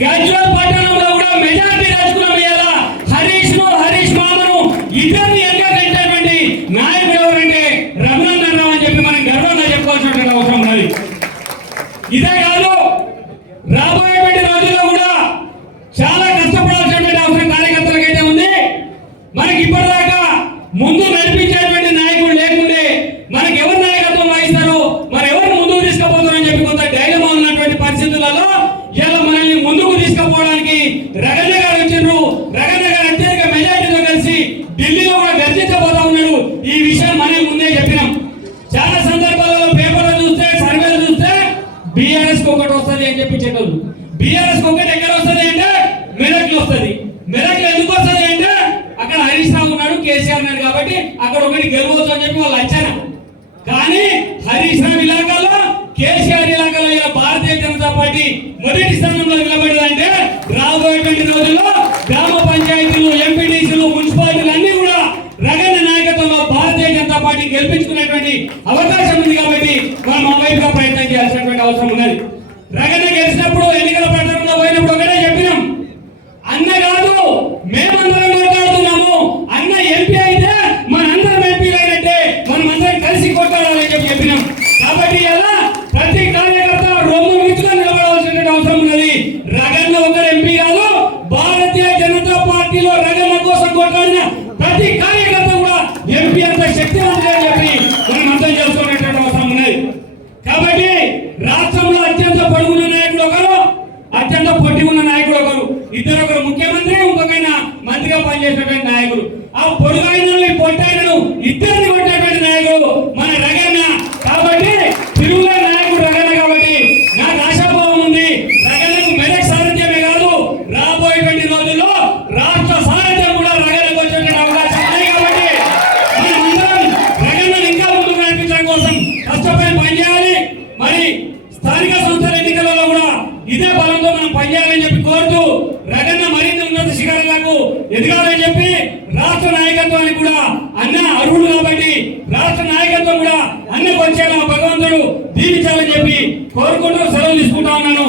గజ్వల్ పట్టణంలో కూడా మెజార్టీ రాజకీయం ఇవ్వాలా హరీష్ను హరీష్ మామను ఇద్దరు ఎంకటైనటువంటి నాయకుడు ఎవరంటే రఘునందన్ చెప్పి మనం గర్వంగా చెప్పుకోవాల్సినటువంటి అవసరం ఉన్నది. ఇదే కాదు రాబోయేటువంటి రోజుల్లో కూడా చాలా కష్టపడాల్సినటువంటి అవసరం కార్యకర్తలకైతే ఉంది. మనకి ఇప్పటిదాకా ముందు అని చెప్పి చెప్పారు. బీఆర్ఎస్ ఒకటి ఎక్కడ వస్తుంది అంటే మెరక్ వస్తుంది. మెరక్లో ఎందుకు వస్తుంది అంటే అక్కడ హరీష్ రావు ఉన్నాడు కేసీఆర్ ఉన్నాడు కాబట్టి అక్కడ ఒకటి గెలవచ్చు అని చెప్పి వాళ్ళు అంచనా. కానీ హరీష్ రావు ఇలాకాలో కేసీఆర్ ఇలాకాలో ఇలా భారతీయ జనతా పార్టీ మొదటి స్థానంలో నిలబడిందంటే రాబోయేటువంటి రోజుల్లో గ్రామ పంచాయతీలు ఎంపీటీసీలు మున్సిపాలిటీలు అన్ని కూడా రగన నాయకత్వంలో భారతీయ జనతా పార్టీ గెలిపించుకునేటువంటి అవకాశం ఉంది కాబట్టి మనం ఆ వైపుగా ప్రయత్నం చేయాల్సిన రగన్న గెలిచినప్పుడు ఎన్నికల ప్రచారంలో పోయినప్పుడు ఒకటే చెప్పినాం. అన్న కాదు మేమందరం మాట్లాడుతున్నాము అన్న ఎంపీ అయితే మనందరం ఎంపీలు అయినట్టే మనం అందరం కలిసి కొట్టాలని చెప్పి చెప్పినాం. కాబట్టి ఎలా ప్రతి కార్యకర్త రొమ్ము మిచ్చుగా నిలబడవలసిన అవసరం ఉన్నది. రగన్న ఒకరు ఎంపీ కాదు భారతీయ జనతా పార్టీలో రగన్న కోసం కొట్లాడిన ప్రతి కార్య కూడా ఎంపీ అంత శక్తివంతుడే అని చెప్పి మనం అర్థం చేసుకునేటువంటి అవసరం ఉన్నది కాబట్టి రాష్ట్రంలో అత్యంత పొడుగున్న నాయకుడు ఒకరు అత్యంత పొట్టి ఉన్న నాయకుడు ఒకరు ఇద్దరు ఒకరు ముఖ్యమంత్రి ఇంకొకైనా మంత్రిగా పనిచేసినటువంటి నాయకుడు. ఆ పొడుగైన పొట్టైనను ఇద్దరిని కొట్టినటువంటి నాయకుడు మన రగన్న. కాబట్టి తిరుగుల నాయకుడు రగన్న కాబట్టి నాకు ఆశాభావం ఉంది. రగన్నకు మెదక్ సారథ్యమే కాదు రాబోయేటువంటి రోజుల్లో రాష్ట్ర సారథ్యం కూడా రగన్నకు వచ్చేటువంటి అవకాశం ఉన్నాయి కాబట్టి మనమందరం రగన్నను ఇంకా ముందుకు నడిపించడం కోసం కష్టపడి పనిచేయాలి. మరి స్థానిక సంస్థల ఎన్నికలలో కూడా ఇదే బలంతో మనం పనిచేయాలని చెప్పి కోరుతూ రగన్న మరింత ఉన్నత శిఖరాలకు ఎదగాలని చెప్పి రాష్ట్ర నాయకత్వానికి కూడా అన్న అర్హుడు కాబట్టి రాష్ట్ర నాయకత్వం కూడా అన్నకు వచ్చేలా భగవంతుడు దీవించాలని చెప్పి కోరుకుంటూ సెలవు తీసుకుంటా ఉన్నాను.